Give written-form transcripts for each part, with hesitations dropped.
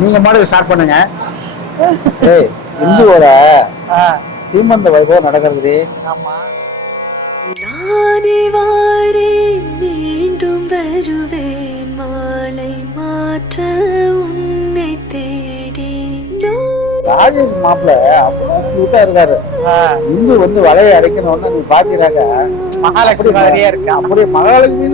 நீங்க model start பண்ணுங்க. ஏய், இந்துவோட சீமந்த வைபவம் நடக்கிறது. ஆமா. நானே வாரேன் மீண்டும் வருவேன் மாலை மாற்ற உன்னை தேடி. ராஜேஷ் மாப்பிள்ள அப்படியே கியூட்டா இருக்காரு. இந்து வந்து வலையை அடைக்கணும்னு நீ பாத்தீங்கன்னாக்க மகாலட்சுமி மாதிரியே இருக்கு. அப்படியே மகாலட்சுமி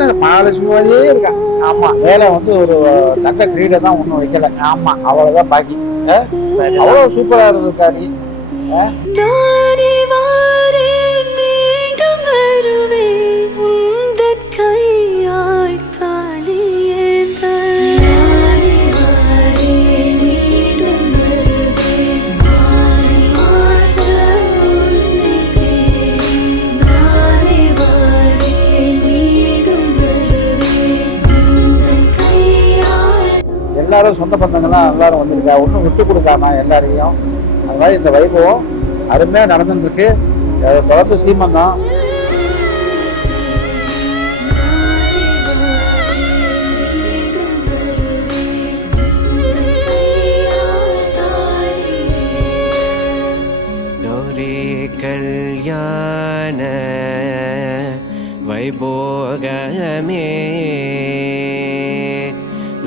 மாதிரியே இருக்கா. ஆமா. மேல வந்து ஒரு தங்க கிரீடை தான் ஒண்ணும் வைக்கல. ஆமா, அவ்வளவுதான் பாக்கி. அவ்வளவு சூப்பரா இருந்திருக்கா நீ. நானே வாரேன் மீண்டும் வருவேன் உந்தன் கையால் தாலி ஏந்த. நானே வாரேன் மீண்டும் வருவேன் மாலை மாற்ற உன்னை தேடி. நானே வாரேன் மீண்டும் வருவேன் உந்தன் கையால். எல்லாரும் சொந்த பந்தங்கள்லாம் எல்லாரும் வந்திருக்கா. ஒன்றும் விட்டு கொடுக்காம எல்லாரையும். அது மாதிரி இந்த வைபவம் அருமையா நடந்துட்டு இருக்கு. தொடர்ந்து சீமந்தம். கௌரி கல்யாண வைபோகமே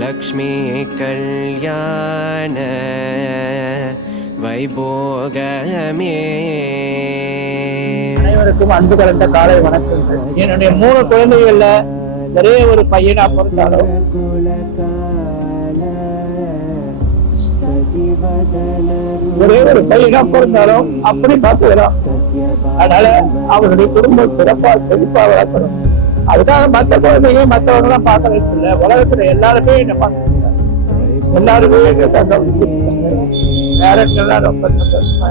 லக்ஷ்மி கல்யாண வைபோகமே. அனைவருக்கும் அன்பு கலந்த காலை வணக்கங்கள். என்னுடைய 3 குழந்தைகள்ல ஒரே ஒரு பையனா பிறந்தாலும் ஒரே ஒரு பையனா பிறந்தாலும் அப்படி பார்த்துக்கிறோம். அதனால அவருடைய குடும்பம் சிறப்பா செழிப்பா வளர்க்கணும். அதுக்காக மற்ற குழந்தைங்க மற்றவங்க எல்லாம் பார்க்க வைக்கல. உலகத்துல எல்லாருமே என்ன பார்க்க எல்லாருமே பேரண்ட்லாம் ரொம்ப சந்தோஷமா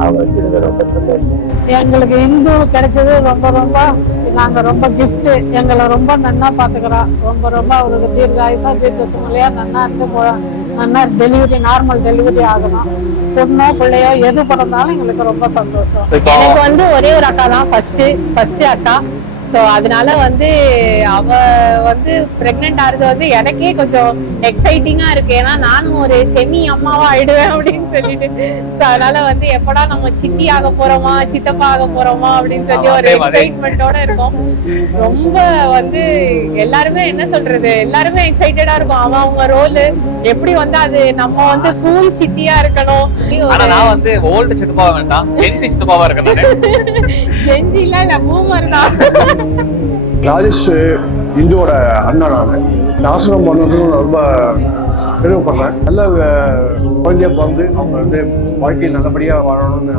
அவங்க வச்சிருக்க ரொம்ப சந்தோஷம். எங்களுக்கு இந்து கிடைச்சது ரொம்ப நாங்க ரொம்ப கிஃப்ட். எங்களை ரொம்ப நன்னா பாத்துக்கிறோம். ரொம்ப அவருக்கு தீர்க்காயுசா தீர்க்க சுமலையா நன்னா இருந்து நன்னா டெலிவரி நார்மல் டெலிவரி ஆகணும். பொண்ணோ பிள்ளையோ எது பிறந்தாலும் எங்களுக்கு ரொம்ப சந்தோஷம். எனக்கு வந்து ஒரே ஒரு அக்கா தான் ஃபர்ஸ்ட் அக்கா. ஸோ அதனால வந்து அவ வந்து பிரெக்னென்ட் ஆகிறது வந்து எனக்கே கொஞ்சம் எக்ஸைட்டிங்கா இருக்கு. ஏன்னா நானும் ஒரு செமி அம்மாவா ஆயிடுவேன் அப்படின்னு சொல்லிட்டு. ஸோ அதனால வந்து எப்படா நம்ம சித்தி ஆக போறோமா சித்தப்பா ஆக போறோமா அப்படின்னு சொல்லி ஒரு எக்ஸைட்மெண்டோட இருக்கும். ரொம்ப வந்து எல்லாருமே என்ன சொல்றது, எல்லாருமே எக்ஸைட்டடா இருக்கும். அவங்க ரோல் எப்படி வந்து அது நம்ம வந்து கூல் சித்தியா இருக்கணும். நான் வந்து ஓல்டு சித்தப்பா வேண்டாம், ஜென்சி சித்தப்பாவா இருக்கணும். ஜென்சில இல்ல பூமர் தான். ராஜேஷ் இந்துவோட அண்ணன். நான் இந்த ஆசிரமம் பண்ணதும் ரொம்ப பெருமைப்படுறேன். நல்ல குழந்தைய பிறந்து அவங்க வந்து வாழ்க்கையை நல்லபடியாக வாழணும்னு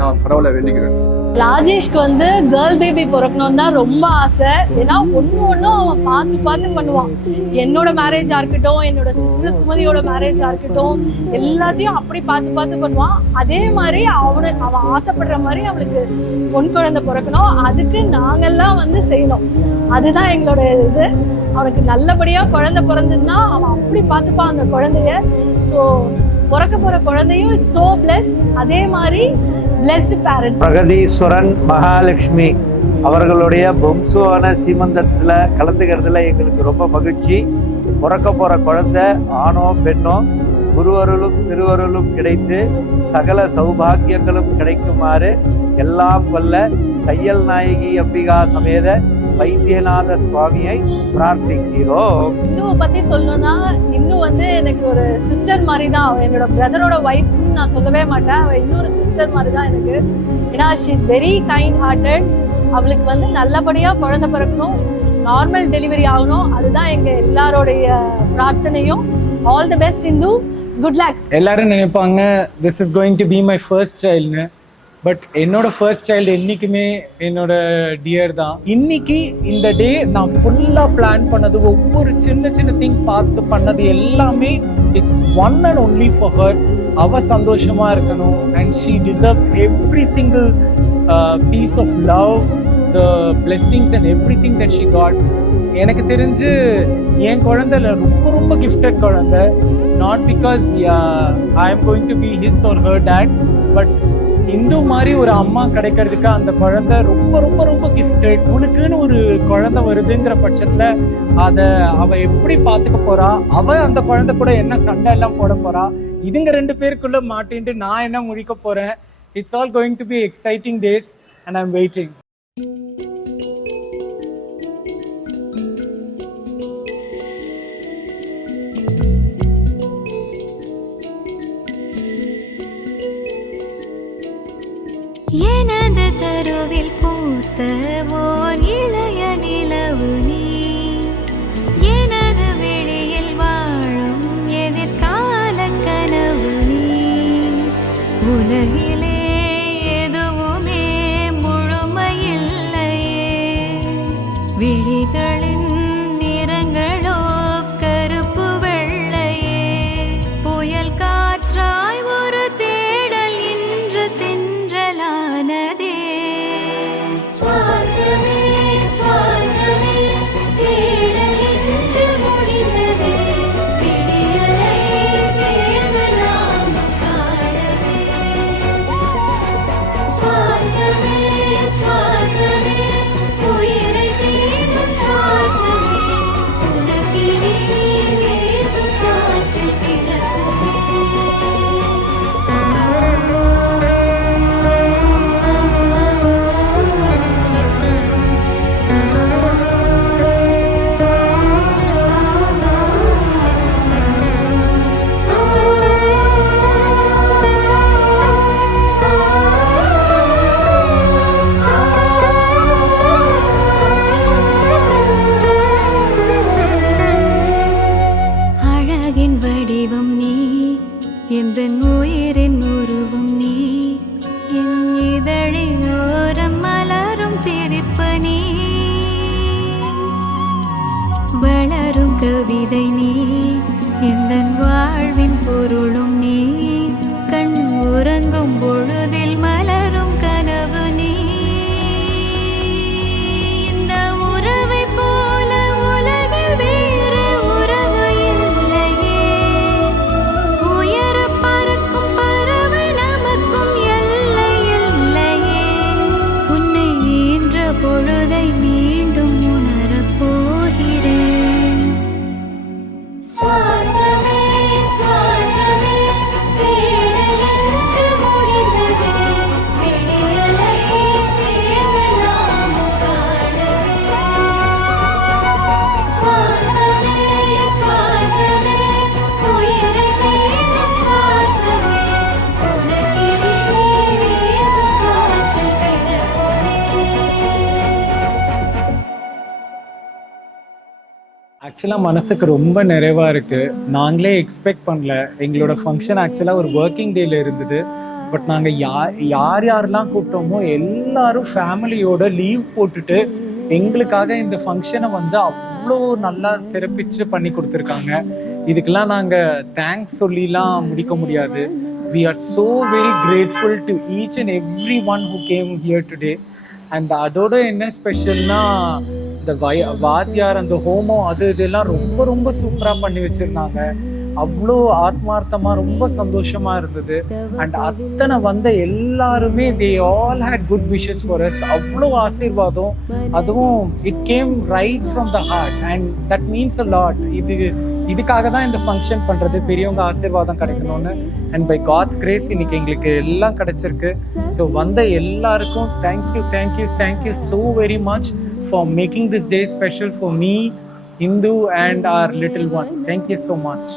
நான் கடவுளை வேண்டிக்கிறேன். ராஜேஷ்க்கு வந்து கேர்ள் பேபி பிறக்கணும் தான் ரொம்ப ஆசை. ஏன்னா ஒன்னும் அவன் பார்த்து பண்ணுவான். என்னோட மேரேஜா இருக்கட்டும், என்னோட சிஸ்டர் சுமதியோட மேரேஜா இருக்கட்டும், எல்லாத்தையும் அப்படி பார்த்து பண்ணுவான். அதே மாதிரி அவன் ஆசைப்படுற மாதிரி அவனுக்கு பொன் குழந்தை பிறக்கணும். அதுக்கு நாங்கெல்லாம் வந்து செய்யணும். அதுதான் எங்களோட இது. அவனுக்கு நல்லபடியா குழந்தை பிறந்ததுன்னா அவன் அப்படி பார்த்துப்பான் அந்த குழந்தைய. ஸோ பிறக்க போற குழந்தையும் இட்ஸ் சோ பிளெஸ்ட். அதே மாதிரி பிளெஸ்ட் பேரண்ட்ஸ். பிரகதீஸ்வரன் மகாலட்சுமி அவர்களுடைய வம்சுவான சீமந்தத்தில் கலந்துக்கிறதுல எங்களுக்கு ரொம்ப மகிழ்ச்சி. பிறக்க போகிற குழந்தை ஆணோ பெண்ணோ குருவருளும் திருவருளும் கிடைத்து சகல சௌபாகியங்களும் கிடைக்குமாறு எல்லாம் வல்ல தையல் நாயகி அம்பிகா சமேத வைத்தியநாத சுவாமியை பிரார்த்திக்கிறோம். இந்துவை பத்தி சொல்லணும்னா இந்து வந்து எனக்கு ஒரு சிஸ்டர் மாதிரி தான். அவன் என்னோட பிரதரோட ஒய்ஃப்னு நான் சொல்லவே மாட்டேன். அவள் இன்னொரு சிஸ்டர் மாதிரி தான் எனக்கு. ஏன்னா she is very kind hearted. அவளுக்கு வந்து நல்லபடியா குழந்தை பிறக்கணும், நார்மல் டெலிவரி ஆகணும். அதுதான் எங்க எல்லாரோடைய பிரார்த்தனையும். All the best Indu, good luck. எல்லாரும் நினைப்பாங்க this is going to be my first சைல்டுன்னு. பட் என்னோட ஃபர்ஸ்ட் சைல்டு என்றைக்குமே என்னோட டியர் தான். இன்னைக்கு இந்த டே நான் ஃபுல்லாக பிளான் பண்ணது, ஒவ்வொரு சின்ன திங் பார்த்து பண்ணது எல்லாமே it's one and only for her. அவ சந்தோஷமா இருக்கணும். And she deserves every single piece of love, the blessings and everything that she got. எனக்கு தெரிஞ்சு என் குழந்தைல ரொம்ப கிஃப்டட் குழந்தை. Not because I am going to be his or her dad, but Indhu மாதிரி ஒரு அம்மா கிடைக்கிறதுக்கு அந்த குழந்தை ரொம்ப ரொம்ப ரொம்ப கிஃப்டட். உனக்குன்னு ஒரு குழந்தை வருதுங்கிற பட்சத்துல அவ எப்படி பாத்துக்க போறா, அவ அந்த குழந்தை கூட என்ன சண்டை எல்லாம் போட போறா, இதுங்க 2 பேருக்குள்ள மாட்டின்ட்டு நான் என்ன முடிக்க போறேன். It's all going to B exciting days and I am waiting. எனது கருவில் பூத்த ஓர் இளைய நிலவு நீ, எனது விழியில் வாழும் எதிர்கால கனவு நீ. உலகிலே எதுவுமே முழுமையில்லையே, விழிகளின் நிறங்களோ கருப்பு வெள்ளையே. புயல் காற்றாய் ஒரு தேடல் இன்று தென்றலானதே. சுவாசமே சுவாசமே தேடல் இன்று முடிந்ததே, விடியலை சேர்ந்து நாம் காணவே. சுவாசமே சுவாசமே உயிரை தீண்டும் சுவாசமே, உனக்கினி வீசும் காற்றில் பிறக்குமே. அழகின் வடிவம் நீ, எந்தன் உயிரின் உருவம் நீ, என் இதழின் ஓரம் மலரும் சிரிப்பு நீ. வளரும் கவிதை நீ, எந்தன் வாழ்வின் பொருளும் நீ, கண் உறங்கும் பொழுதில் மலரும் கனவு நீ. இந்த உறவை போல உலகில் வேறு உறவு இல்லையே, உயர பறக்கும் பறவை நமக்கும் எல்லை இல்லையே. உன்னை ஈன்ற பொழுதை மீண்டும் உணரப் போகிறேன். சுவாசமே சுவாசமே தேடல் இன்று முடிந்ததே, விடியலை சேர்ந்து நாம் காணவே. சுவாசமே சுவாசமே உயிரை தீண்டும் சுவாசமே, உனக்கினி வீசும் காற்றில் பிறக்குமே. ஆக்சுவலாக மனசுக்கு ரொம்ப நிறைவாக இருக்குது. நாங்களே எக்ஸ்பெக்ட் பண்ணல. எங்களோட ஃபங்க்ஷன் ஆக்சுவலாக ஒரு ஒர்க்கிங் டேல இருந்தது. பட் நாங்கள் யாரெல்லாம் கூப்பிட்டோமோ எல்லாரும் ஃபேமிலியோட லீவ் போட்டுட்டு எங்களுக்காக இந்த ஃபங்க்ஷனை வந்து அவ்வளோ நல்லா சிறப்பிச்சு பண்ணி கொடுத்துருக்காங்க. இதுக்கெல்லாம் நாங்கள் தேங்க்ஸ் சொல்லிலாம் முடிக்க முடியாது. We are so very grateful to each and everyone who came here today. And அதோட என்ன ஸ்பெஷல்னா இந்த வாத்தியார் அந்த ஹோமம் இதெல்லாம் ரொம்ப ரொம்ப சூப்பராக பண்ணி வச்சிருந்தாங்க. அவ்வளோ ஆத்மார்த்தமாக ரொம்ப சந்தோஷமா இருந்தது. அண்ட் அத்தனை வந்த எல்லாருமே they all had good wishes for us. அவ்வளோ ஆசீர்வாதம், அதுவும் it came right from the heart and that means a lot. இதுக்காக தான் இந்த ஃபங்க்ஷன் பண்ணுறது, பெரியவங்க ஆசீர்வாதம் கிடைக்கணும்னு. அண்ட் பை காட்ஸ் கிரேஸ் இன்னைக்கு எங்களுக்கு எல்லாம் கிடைச்சிருக்கு. ஸோ வந்த எல்லாருக்கும் thank you so very much for making this day special for me, Hindu, and our little one. Thank you so much.